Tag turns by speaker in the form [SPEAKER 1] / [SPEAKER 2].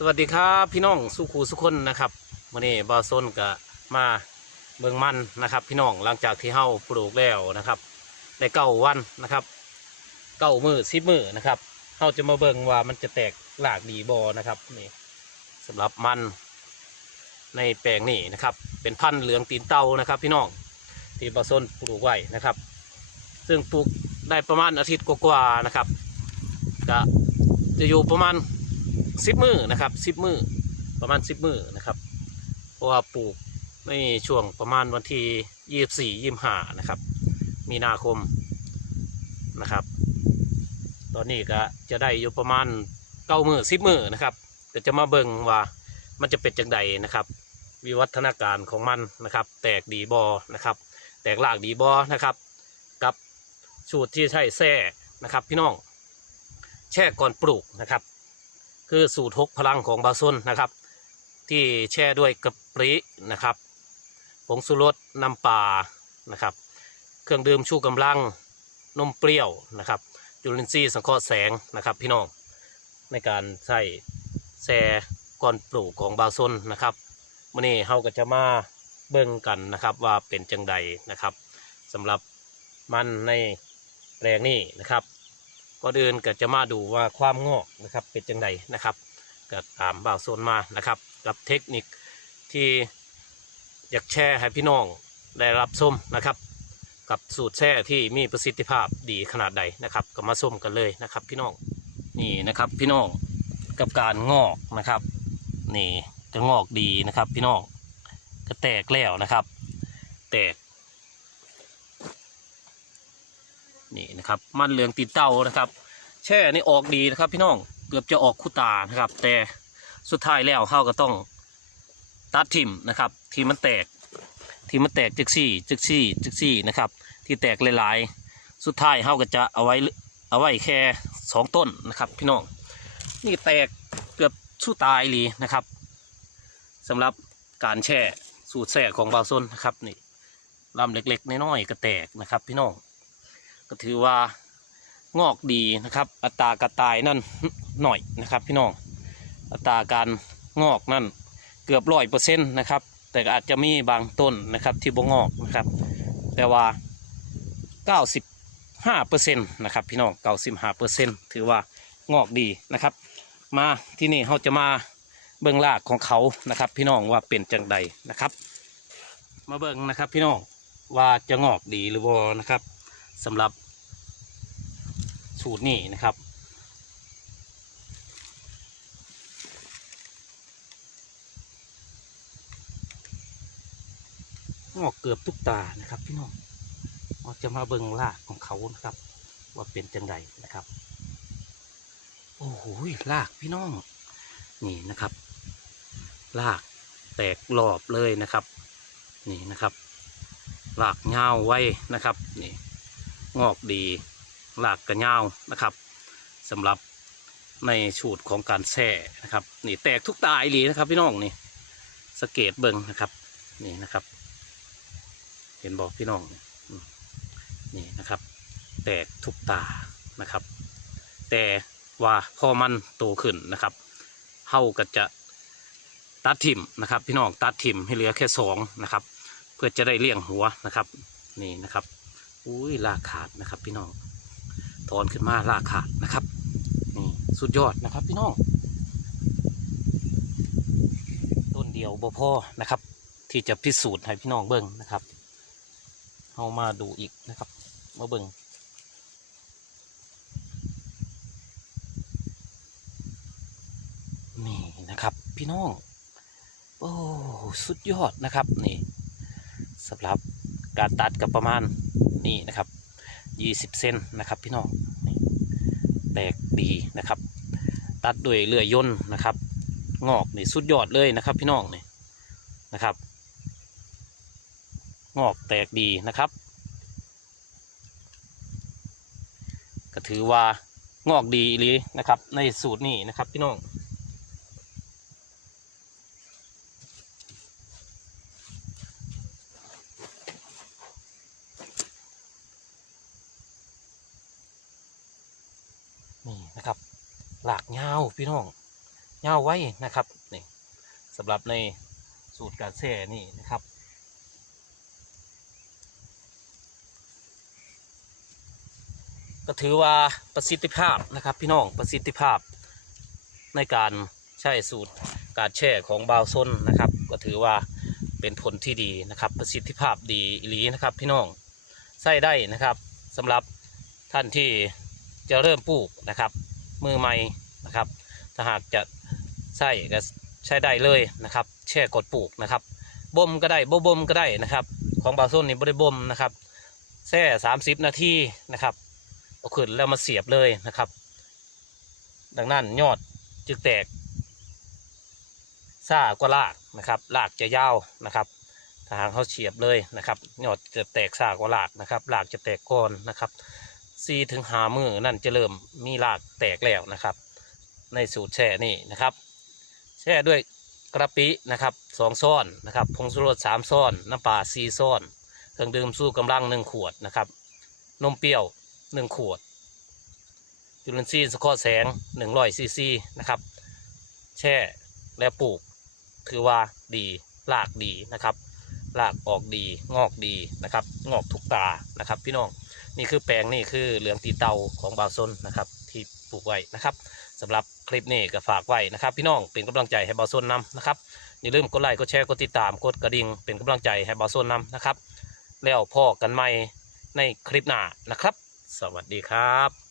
[SPEAKER 1] สวัสดีครับพี่น้องสุขูสุคนนะครับวันนี้บาซนก็มาเบิ่งมันนะครับ พี่น้องหลังจากที่เฮาปลูกแล้วนะครับได้เก้าวันนะครับเก้ามือสิบมือนะครับเฮาจะมาเบิ่งว่ามันจะแตกหลากดีบอนะครับนี่สำหรับมันในแปลงนี้นะครับ เป็นพันธุ์เหลืองตีนเต้านะครับ พี่น้องที่บาซนปลูกไว้นะครับ ซึ่งปลูกได้ประมาณอาทิตย์กว่าๆนะครับก็จะอยู่ประมาณ สิบมือนะครับสิบมือประมาณสิบมือนะครับ เพราะว่าปลูกในช่วงประมาณวันที่ยี่สิบสี่ยี่สิบห้านะครับ มีนาคมนะครับ ตอนนี้ก็จะได้อยู่ประมาณเก้ามือสิบมือนะครับก็จะมาเบิ่งว่ามันจะเป็นจังใดนะครับ วิวัฒนาการของมันนะครับ แตกดีบอนะครับ แตกหลากดีบอนะครับ กับสูตรที่ใช้แช่นะครับ พี่น้องแช่ก่อนปลูกนะครับ คือสูตรหกพลังของบาซุนนะครับ ที่แช่ด้วยกะปรินะครับผงสุรสน้ำปลานะครับ เครื่องดื่มชูกำลังนมเปรี้ยวนะครับจุลินทรีย์สังเคราะห์แสงนะครับ พี่น้องในการใส่แช่ก่อนปลูกของบาซุนนะครับมื่อนี้เราก็จะมาเบิ่งกันนะครับว่าเป็นจังใดนะครับสำหรับมันในแปลงนี้นะครับ ก็เดินก็จะมาดูว่าความงอกนะครับเป็นจังไดนะครับก็ตามบ่าวโซนมานะครับกับเทคนิคที่อยากแชร์ให้พี่น้องได้รับชมนะครับ กับสูตรแช่ที่มีประสิทธิภาพดีขนาดใดนะครับ ก็มาชมกันเลยนะครับ พี่น้องนี่นะครับพี่น้องกับการงอกนะครับนี่จะงอกดีนะครับ พี่น้องก็แตกแล้วนะครับ แตก นี่นะครับมันเหลืองติดเต้านะครับ แช่นี่ออกดีนะครับพี่น้องเกือบจะออกคู่ตานะครับ แต่สุดท้ายแล้วเขาก็ต้องตัดทิมนะครับที่มันแตกที่มันแตกจึกซี่จึกซี่จึกซี่นะครับ ที่แตกหลายๆ สุดท้ายเขาก็จะเอาไว้เอาไว้แค่สองต้นนะครับพี่น้องนี่แตกเกือบสู้ตายเลยนะครับสำหรับการแช่สูตรแช่ของบาวซนนะครับนี่ลำเล็กๆน้อยๆก็แตกนะครับ พี่น้อง ก็ถือว่างอกดีนะครับ อัตรากระต่ายนั่นหน่อยนะครับ พี่น้องอัตราการงอกนั่นเกือบร้อยเปอร์เซ็นต์นะครับ แต่อาจจะมีบางต้นนะครับที่บ่งอกนะครับ แต่ว่าเก้าสิบห้าเปอร์เซ็นต์นะครับ พี่น้องเก้าสิบห้าเปอร์เซ็นต์ถือว่างอกดีนะครับ มาที่นี่เราจะมาเบิ่งรากของเขานะครับ พี่น้องว่าเป็นจังใดนะครับ มาเบิ่งนะครับ พี่น้องว่าจะงอกดีหรือบ่นะครับ สำหรับสูตรนี้นะครับงอกเกือบทุกตานะครับพี่น้องเราจะมาเบิงรากของเขานะครับ ว่าเป็นจังไดนะครับ โอ้โหรากพี่น้อง นี่นะครับรากแตกหลอบเลยนะครับ นี่นะครับรากเงาไว้นะครับ นี่ งอกดีหลากกระเงาวนะครับสำหรับในสูตรของการแช่นะครับ นี่แตกทุกตาอีหลีนะครับ พี่น้องนี่สเกตเบิงนะครับ นี่นะครับ เห็นบอกพี่น้องนี่นะครับ แตกทุกตานะครับ แต่ว่าพอมันโตขึ้นนะครับเฮาก็จะตัดทิมนะครับ พี่น้องตัดทิมให้เหลือแค่สองนะครับ เพื่อจะได้เลี่ยงหัวนะครับ นี่นะครับ อุ้ยลากขาดนะครับ พี่น้องถอนขึ้นมาลากขาดนะครับนี่สุดยอดนะครับ พี่น้องต้นเดียวบ่พอนะครับ ที่จะพิสูจน์ให้พี่น้องเบิ่งนะครับเอามาดูอีกนะครับ มาเบิ่งนี่นะครับ พี่น้อง โอ้สุดยอดนะครับนี่สำหรับการตัดกับประมาณ นี่นะครับยี่สิบเซนนะครับพี่น้องแตกดีนะครับ ตัดด้วยเลื่อยยนต์นะครับ งอกนี่สุดยอดเลยนะครับ พี่น้องนี่นะครับ งอกแตกดีนะครับ ก็ถือว่างอกดีเลยนะครับ ในสูตรนี้นะครับ พี่น้อง นะครับ หลากเงาวพี่น้องเงาวไว้นะครับนี่สำหรับในสูตรการแช่นี่นะครับก็ถือว่าประสิทธิภาพนะครับพี่น้องประสิทธิภาพในการใช้สูตรการแช่ของบาวซนนะครับ ก็ถือว่าเป็นผลที่ดีนะครับ ประสิทธิภาพดีอีหลีนะครับ พี่น้องใช้ได้นะครับสำหรับท่านที่จะเริ่มปลูกนะครับ มือใหม่นะครับ ถ้าหากจะใช้ก็ใช้ได้เลยนะครับ แช่กดปลูกนะครับบ่มก็ได้บ่บ่มก็ได้นะครับ ของบาวซนนี่บริบ่มนะครับแช่สามสิบนาทีนะครับเอาขึ้นแล้วมาเสียบเลยนะครับ ดังนั้นยอดจึงแตกซ่ากว่าลากนะครับลากจะยาวนะครับถ้าหากเขาเฉียบเลยนะครับยอดจะแตกซ่ากว่าลากนะครับลากจะแตกก้อนนะครับ ซีถึงหามือนั่นจะเริ่มมีลากแตกแล้วนะครับ ในสูตรแช่นี่นะครับ แช่ด้วยกระปินะครับสองซ้อนนะครับผงชูรสสามซ้อนน้ำปลาสี่ซ้อนเครื่องดื่มสู้กำลังหนึ่งขวดนะครับนมเปรี้ยวหนึ่งขวดจุลินทรีย์สะเคราะห์แสงหนึ่งร้อยซีซีนะครับแช่และปลูกถือว่าดีรากดีนะครับ รากออกดีงอกดีนะครับ งอกทุกตานะครับ พี่น้องนี่คือแปลงนี่คือเหลืองตีเตาของบาวซนนะครับ ที่ปลูกไว้นะครับสำหรับคลิปนี้ก็ฝากไว้นะครับ พี่น้องเป็นกำลังใจให้บาวซนนำนะครับอย่าลืมกดไลค์กดแชร์กดติดตามกดกระดิ่งเป็นกำลังใจให้บาวซนนำนะครับ แล้วพ่อกันใหม่ในคลิปหน้านะครับ สวัสดีครับ